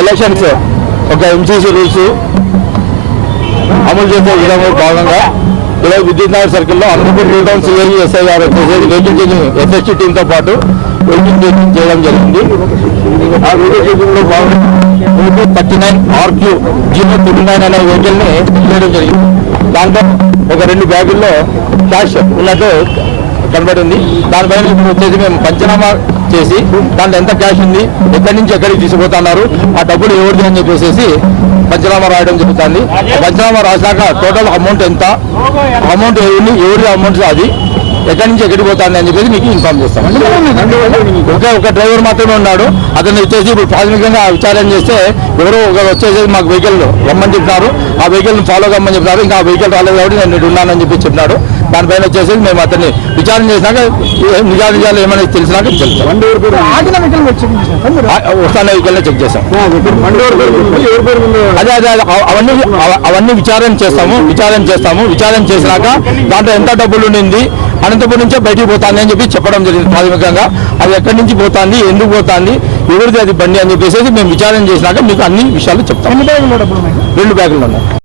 Elections ఒక MCC rules అమలు చేసే విధంగా భాగంగా ఈరోజు విద్యుత్ నగర్ సర్కిల్లో Anantapur two town CI SI గారు వెయిటింగ్ వెహికల్ చెకింగ్ ఎస్ఎస్టీ టీంతో పాటు వెయిటింగ్ చెకింగ్ చేయడం జరిగింది. ఆ వెహికల్ చెకింగ్ భాగంగా thirty nine RQ zero three nine అనే వెహికల్ని చేయడం జరిగింది. దాంట్లో ఒక రెండు బ్యాగుల్లో క్యాష్ ఉన్నట్టు కనబడింది. దానిపైన ఇప్పుడు వచ్చేసి మేము పంచనామా చేసి దాంట్లో ఎంత క్యాష్ ఉంది ఎక్కడి నుంచి ఎక్కడికి తీసుకుపోతున్నారు ఆ డబ్బులు ఎవరిది అని చెప్పేసి పంచనామా రాయడం జరుగుతుంది. పంచనామా రాశాక టోటల్ అమౌంట్ ఎంత అమౌంట్ ఎవరి ఎవరి అమౌంట్ అది ఎక్కడి నుంచి ఎక్కడికి పోతుంది అని చెప్పేసి మీకు ఇన్ఫార్మ్ చేస్తాం. ఒకే ఒక డ్రైవర్ మాత్రమే ఉన్నాడు. అతను వచ్చేసి ఇప్పుడు ప్రాథమికంగా విచారణ చేస్తే ఎవరో ఒక వచ్చేసి మాకు వెహికల్ రమ్మని చెప్తున్నారు ఆ వెహికల్ ఫాలో కమ్మని చెప్తున్నారు ఇంకా ఆ వెహికల్ రాలేదు కాబట్టి నేను ఉన్నానని చెప్పి చెప్పినాడు. దానిపైన వచ్చేసి మేము అతన్ని విచారణ చేసినాక ఏ నిజా నిజాలు ఏమైనా తెలిసినాక చెప్తాం వస్తానే వెహికల్ చెక్ చేస్తాం? అదే అదే అదే. అవ- అవన్నీ అవ- అవన్నీ విచారణ చేస్తాము విచారణ చేస్తాము. విచారణ చేసినాక దాంట్లో ఎంత డబ్బులు ఉండింది అనంతపురం నుంచే బయటికి పోతాంది అని చెప్పి చెప్పడం జరిగింది ప్రాథమికంగా. అది ఎక్కడి నుంచి పోతాంది ఎందుకు పోతాంది ఎవరిది అది బండి అని చెప్పేసి మేము విచారణ చేసినాక మీకు అన్ని విషయాలు చెప్తాం. రెండు బ్యాగులు ఉన్నాయి.